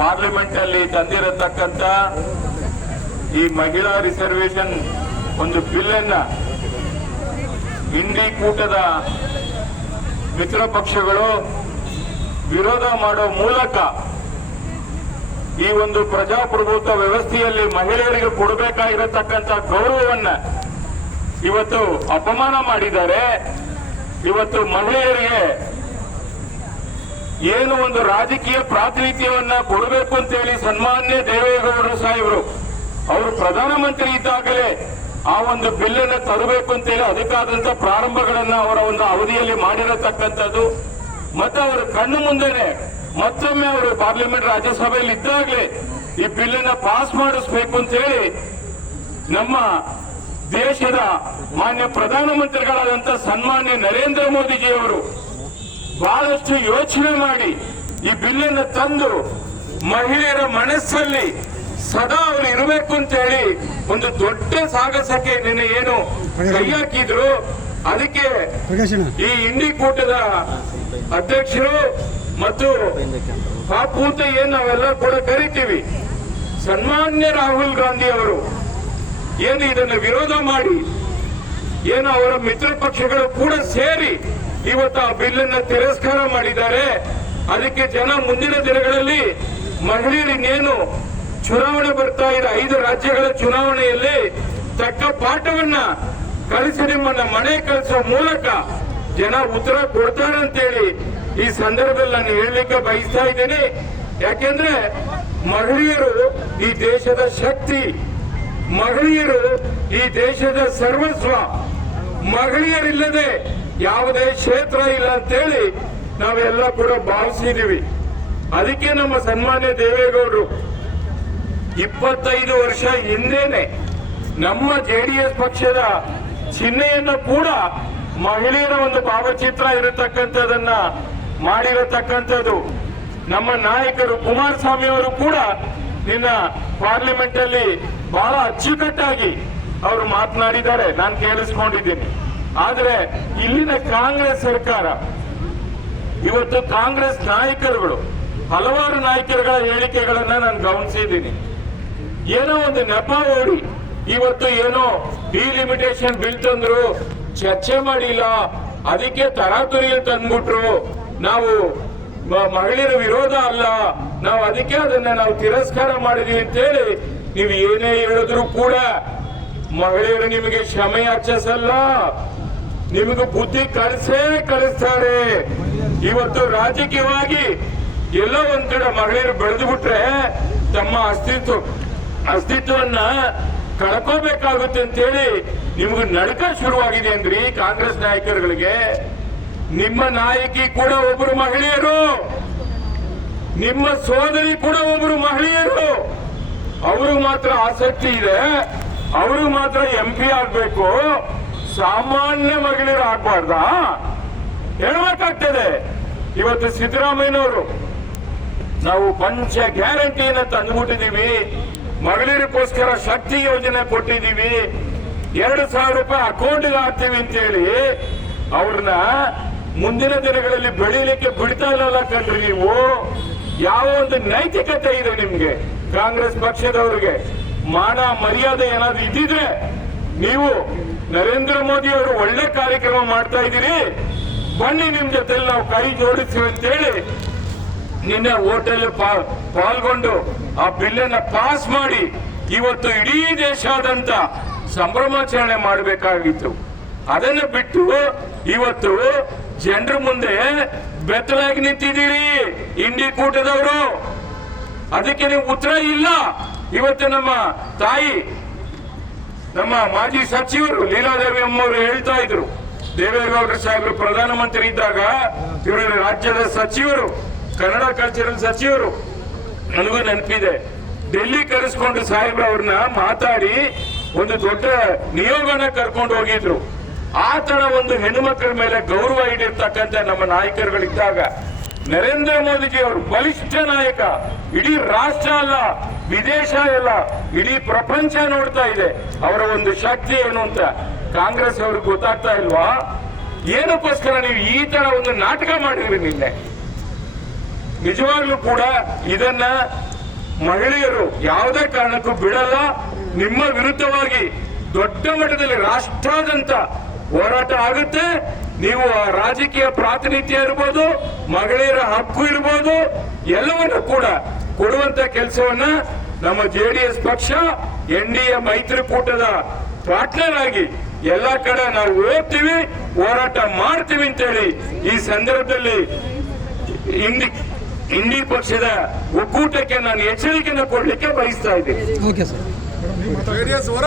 Parliament ಅಲ್ಲಿ ತಂದಿರತಕ್ಕಂತ ಈ ಮಹಿಳಾ ರಿಸರ್ವೇಶನ್ ಒಂದು ಬಿಲ್ ಅನ್ನ ಇಂಡಿ ಕೂಟದ ಮಿತ್ರ ಪಕ್ಷಗಳು ವಿರೋಧ ಮಾಡೋ ಮೂಲಕ ಈ ಒಂದು ಪ್ರಜಾಪ್ರಭುತ್ವ ವ್ಯವಸ್ಥೆಯಲ್ಲಿ ಮಹಿಳೆಯರಿಗೆ ಕೊಡಬೇಕಾಗಿರತಕ್ಕಂತ ಗೌರವವನ್ನ ಇವತ್ತು ಅಪಮಾನ ಮಾಡಿದ್ದಾರೆ. ಇವತ್ತು ಮಹಿಳೆಯರಿಗೆ ಏನು ಒಂದು ರಾಜಕೀಯ ಪ್ರಾತಿನಿಧ್ಯವನ್ನ ಕೊಡಬೇಕು ಅಂತೇಳಿ ಸನ್ಮಾನ್ಯ ದೇವೇಗೌಡರು ಸಾಹೇಬರು ಅವರು ಪ್ರಧಾನಮಂತ್ರಿ ಇದ್ದಾಗಲೇ ಆ ಒಂದು ಬಿಲ್ ಅನ್ನು ತರಬೇಕು ಅಂತೇಳಿ ಅದಕ್ಕಾದಂತ ಪ್ರಾರಂಭಗಳನ್ನ ಅವರ ಒಂದು ಅವಧಿಯಲ್ಲಿ ಮಾಡಿರತಕ್ಕಂಥದ್ದು. ಮತ್ತೆ ಅವರ ಕಣ್ಣು ಮುಂದೆನೆ ಮತ್ತೊಮ್ಮೆ ಅವರು ಪಾರ್ಲಿಮೆಂಟ್ ರಾಜ್ಯಸಭೆಯಲ್ಲಿ ಇದ್ದಾಗಲೇ ಈ ಬಿಲ್ ಅನ್ನ ಪಾಸ್ ಮಾಡಿಸ್ಬೇಕು ಅಂತ ಹೇಳಿ ನಮ್ಮ ದೇಶದ ಮಾನ್ಯ ಪ್ರಧಾನಮಂತ್ರಿಗಳಾದಂತ ಸನ್ಮಾನ್ಯ ನರೇಂದ್ರ ಮೋದಿಜಿಯವರು ಬಹಳಷ್ಟು ಯೋಚನೆ ಮಾಡಿ ಈ ಬಿಲ್ ಅನ್ನು ತಂದು ಮಹಿಳೆಯರ ಮನಸ್ಸಲ್ಲಿ ಸದಾ ಅವರು ಇರಬೇಕು ಅಂತ ಹೇಳಿ ಒಂದು ದೊಡ್ಡ ಸಾಹಸಕ್ಕೆ ನಿನ್ನೆ ಏನು ಕೈ ಹಾಕಿದ್ರು. ಅದಕ್ಕೆ ಈ ಇಂಡಿ ಕೂಟದ ಅಧ್ಯಕ್ಷರು ಮತ್ತು ಕಾಪು ಅಂತ ಏನ್ ನಾವೆಲ್ಲ ಕೂಡ ಕರಿತೀವಿ ಸನ್ಮಾನ್ಯ ರಾಹುಲ್ ಗಾಂಧಿ ಅವರು ಏನು ಇದನ್ನು ವಿರೋಧ ಮಾಡಿ ಏನು ಅವರ ಮಿತ್ರ ಪಕ್ಷಗಳು ಕೂಡ ಸೇರಿ ಇವತ್ತು ಆ ಬಿಲ್ ಅನ್ನ ತಿರಸ್ಕಾರ ಮಾಡಿದ್ದಾರೆ. ಅದಕ್ಕೆ ಜನ ಮುಂದಿನ ದಿನಗಳಲ್ಲಿ ಮಹಿಳೆಯರಿಗೇನು ಚುನಾವಣೆ ಬರ್ತಾ ಇದೆ 5 ರಾಜ್ಯಗಳ ಚುನಾವಣೆಯಲ್ಲಿ ತಕ್ಕ ಪಾಠವನ್ನ ಕಲಿಸಿ ನಿಮ್ಮನ್ನ ಮನೆ ಕಳಿಸೋ ಮೂಲಕ ಜನ ಉತ್ತರ ಕೊಡ್ತಾರೆ ಅಂತೇಳಿ ಈ ಸಂದರ್ಭದಲ್ಲಿ ನಾನು ಹೇಳಲಿಕ್ಕೆ ಬಯಸ್ತಾ ಇದ್ದೇನೆ. ಯಾಕೆಂದ್ರೆ ಮಹಿಳೆಯರು ಈ ದೇಶದ ಶಕ್ತಿ, ಮಹಿಳೆಯರು ಈ ದೇಶದ ಸರ್ವಸ್ವ, ಮಹಿಳೆಯರಿಲ್ಲದೆ ಯಾವುದೇ ಕ್ಷೇತ್ರ ಇಲ್ಲ ಅಂತೇಳಿ ನಾವೆಲ್ಲ ಕೂಡ ಭಾವಿಸಿದೀವಿ. ಅದಕ್ಕೆ ನಮ್ಮ ಸನ್ಮಾನ್ಯ ದೇವೇಗೌಡರು 25 ವರ್ಷ ಹಿಂದೇನೆ ನಮ್ಮ ಜೆಡಿಎಸ್ ಪಕ್ಷದ ಚಿಹ್ನೆಯನ್ನು ಕೂಡ ಮಹಿಳೆಯರ ಒಂದು ಭಾವಚಿತ್ರ ಇರತಕ್ಕಂಥದನ್ನ ಮಾಡಿರತಕ್ಕಂಥದ್ದು. ನಮ್ಮ ನಾಯಕರು ಕುಮಾರಸ್ವಾಮಿ ಅವರು ಕೂಡ ನಿನ್ನ ಪಾರ್ಲಿಮೆಂಟ್ ಅಲ್ಲಿ ಬಹಳ ಅಚ್ಚುಕಟ್ಟಾಗಿ ಅವರು ಮಾತನಾಡಿದ್ದಾರೆ, ನಾನು ಕೇಳಿಸ್ಕೊಂಡಿದ್ದೀನಿ. ಆದ್ರೆ ಇಲ್ಲಿನ ಕಾಂಗ್ರೆಸ್ ಸರ್ಕಾರ ಇವತ್ತು ಕಾಂಗ್ರೆಸ್ ನಾಯಕರುಗಳು ಹಲವಾರು ನಾಯಕರುಗಳ ಹೇಳಿಕೆಗಳನ್ನ ನಾನು ಗಮನಿಸಿದ್ದೀನಿ. ಏನೋ ಒಂದು ನೆಪ ಓಡಿ ಇವತ್ತು ಏನೋ ಡಿಲಿಮಿಟೇಷನ್ ಬಿಲ್ ತಂದ್ರು, ಚರ್ಚೆ ಮಾಡಿಲ್ಲ, ಅದಕ್ಕೆ ತರಾತುರಿಯಲ್ಲಿ ತಂದ್ಬಿಟ್ರು, ನಾವು ಮಹಿಳೆಯರ ವಿರೋಧ ಅಲ್ಲ, ನಾವು ಅದಕ್ಕೆ ಅದನ್ನ ನಾವು ತಿರಸ್ಕಾರ ಮಾಡಿದೀವಿ ಅಂತೇಳಿ ನೀವು ಏನೇ ಹೇಳಿದ್ರು ಕೂಡ ಮಹಿಳೆಯರು ನಿಮಗೆ ಕ್ಷಮೆ ಯಾಚಿಸಲ್ಲ, ನಿಮಗೆ ಬುದ್ಧಿ ಕಲಿಸ್ತಾರೆ. ಇವತ್ತು ರಾಜಕೀಯವಾಗಿ ಎಲ್ಲ ಒಂದ್ ಕಡೆ ಮಹಿಳೆಯರು ಬೆಳೆದು ಬಿಟ್ರೆ ತಮ್ಮ ಅಸ್ತಿತ್ವವನ್ನ ಕಳ್ಕೋಬೇಕಾಗುತ್ತೆ ಅಂತೇಳಿ ನಿಮ್ಗೆ ನಡಕ ಶುರುವಾಗಿದೆ ಅಂದ್ರಿ ಕಾಂಗ್ರೆಸ್ ನಾಯಕರುಗಳಿಗೆ. ನಿಮ್ಮ ನಾಯಕಿ ಕೂಡ ಒಬ್ಬರು ಮಹಿಳೆಯರು, ನಿಮ್ಮ ಸೋದರಿ ಕೂಡ ಒಬ್ಬರು ಮಹಿಳೆಯರು. ಅವರು ಮಾತ್ರ ಆಸಕ್ತಿ ಇದೆ, ಅವರು ಮಾತ್ರ MP ಆಗ್ಬೇಕು, ಸಾಮಾನ್ಯ ಮಹಿಳೆಯರು ಆಗ್ಬಾರ್ದ ಹೇಳ್ಬೇಕಾಗ್ತದೆ. ಇವತ್ತು ಸಿದ್ದರಾಮಯ್ಯನವರು ನಾವು ಪಂಚ ಗ್ಯಾರಂಟಿಯನ್ನ ತಂದುಬಿಟ್ಟಿದೀವಿ, ಮಹಿಳೆಯರಿಗೋಸ್ಕರ ಶಕ್ತಿ ಯೋಜನೆ ಕೊಟ್ಟಿದ್ದೀವಿ, 2,000 ರೂಪಾಯಿ ಅಕೌಂಟ್ಗೆ ಹಾಕ್ತೀವಿ ಅಂತೇಳಿ ಅವ್ರನ್ನ ಮುಂದಿನ ದಿನಗಳಲ್ಲಿ ಬೆಳೀಲಿಕ್ಕೆ ಬಿಡ್ತಾ ಇಲ್ಲಲ್ಲ ಕಣ್ರಿ ನೀವು. ಯಾವ ಒಂದು ನೈತಿಕತೆ ಇದೆ ನಿಮ್ಗೆ? ಕಾಂಗ್ರೆಸ್ ಪಕ್ಷದವ್ರಿಗೆ ಮಾನ ಮರ್ಯಾದೆ ಏನಾದ್ರು ಇದ್ದಿದ್ರೆ ನೀವು ನರೇಂದ್ರ ಮೋದಿ ಅವರು ಒಳ್ಳೆ ಕಾರ್ಯಕ್ರಮ ಮಾಡ್ತಾ ಇದ್ದೀರಿ, ಬನ್ನಿ ನಿಮ್ ಜೊತೆಲಿ ನಾವು ಕೈ ಜೋಡಿಸ್ತೀವಿ ಅಂತೇಳಿ ನಿನ್ನೆ ಹೋಟೆಲ್ ಪಾಲ್ಗೊಂಡು ಆ ಬಿಲ್ ಅನ್ನ ಪಾಸ್ ಮಾಡಿ ಇವತ್ತು ಇಡೀ ದೇಶಾದ್ಯಂತ ಸಂಭ್ರಮಾಚರಣೆ ಮಾಡಬೇಕಾಗಿತ್ತು. ಅದನ್ನ ಬಿಟ್ಟು ಇವತ್ತು ಜನರ ಮುಂದೆ ಬೆತ್ತಲಾಗಿ ನಿಂತಿದ್ದೀರಿ ಇಂಡಿ ಕೂಟದವರು. ಅದಕ್ಕೆ ನೀವು ಉತ್ತರ ಇಲ್ಲ. ಇವತ್ತು ನಮ್ಮ ತಾಯಿ, ನಮ್ಮ ಮಾಜಿ ಸಚಿವರು ಲೀಲಾದೇವಿ ಅಮ್ಮವರು ಹೇಳ್ತಾ ಇದ್ರು, ದೇವೇಗೌಡರ ಸಾಹೇಬರು ಪ್ರಧಾನಮಂತ್ರಿ ಇದ್ದಾಗ ಇವರು ರಾಜ್ಯದ ಸಚಿವರು, ಕನ್ನಡ ಕಲ್ಚರಲ್ ಸಚಿವರು, ನನಗೂ ನೆನಪಿದೆ, ಡೆಲ್ಲಿ ಕರೆಸ್ಕೊಂಡು ಸಾಹೇಬ್ರ ಅವ್ರನ್ನ ಮಾತಾಡಿ ಒಂದು ದೊಡ್ಡ ನಿಯೋಗನ ಕರ್ಕೊಂಡು ಹೋಗಿದ್ರು. ಆ ತರ ಒಂದು ಹೆಣ್ಣು ಮಕ್ಕಳ ಮೇಲೆ ಗೌರವ ಇಟ್ಟಿರ್ತಕ್ಕಂಥ ನಮ್ಮ ನಾಯಕರುಗಳಿದ್ದಾಗ ನರೇಂದ್ರ ಮೋದಿಜಿ ಅವರು ಬಲಿಷ್ಠ ನಾಯಕ, ಇಡೀ ರಾಷ್ಟ್ರ ಅಲ್ಲ, ವಿದೇಶ ಅಲ್ಲ, ಇಡೀ ಪ್ರಪಂಚ ನೋಡ್ತಾ ಇದೆ ಅವರ ಒಂದು ಶಕ್ತಿ ಏನು ಅಂತ. ಕಾಂಗ್ರೆಸ್ ಅವ್ರಿಗೆ ಗೊತ್ತಾಗ್ತಾ ಇಲ್ವಾ? ಏನಕ್ಕೋಸ್ಕರ ನೀವು ಈ ತರ ಒಂದು ನಾಟಕ ಮಾಡಿದ್ರಿ ನಿನ್ನೆ? ನಿಜವಾಗ್ಲೂ ಕೂಡ ಇದನ್ನ ಮಹಿಳೆಯರು ಯಾವುದೇ ಕಾರಣಕ್ಕೂ ಬಿಡಲ್ಲ. ನಿಮ್ಮ ವಿರುದ್ಧವಾಗಿ ದೊಡ್ಡ ಮಟ್ಟದಲ್ಲಿ ರಾಷ್ಟ್ರಾದ್ಯಂತ ಹೋರಾಟ ಆಗುತ್ತೆ. ನೀವು ರಾಜಕೀಯ ಪ್ರಾತಿನಿಧ್ಯ ಇರ್ಬೋದು, ಮಹಿಳೆಯರ ಹಕ್ಕು ಇರ್ಬೋದು, ಎಲ್ಲವನ್ನು ಕೂಡ ಕೊಡುವಂತ ಕೆಲಸವನ್ನ ನಮ್ಮ JDS ಪಕ್ಷ NDA ಮೈತ್ರಿಕೂಟದ ಪಾರ್ಟ್ನರ್ ಆಗಿ ಎಲ್ಲ ಕಡೆ ನಾವು ಹೋಗ್ತೀವಿ, ಹೋರಾಟ ಮಾಡ್ತೀವಿ ಅಂತೇಳಿ ಈ ಸಂದರ್ಭದಲ್ಲಿ ಇಂಡಿ ಪಕ್ಷದ ಒಕ್ಕೂಟಕ್ಕೆ ನಾನು ಎಚ್ಚರಿಕೆಯನ್ನು ಕೊಡ್ಲಿಕ್ಕೆ ಬಯಸ್ತಾ ಇದ್ದೀನಿ.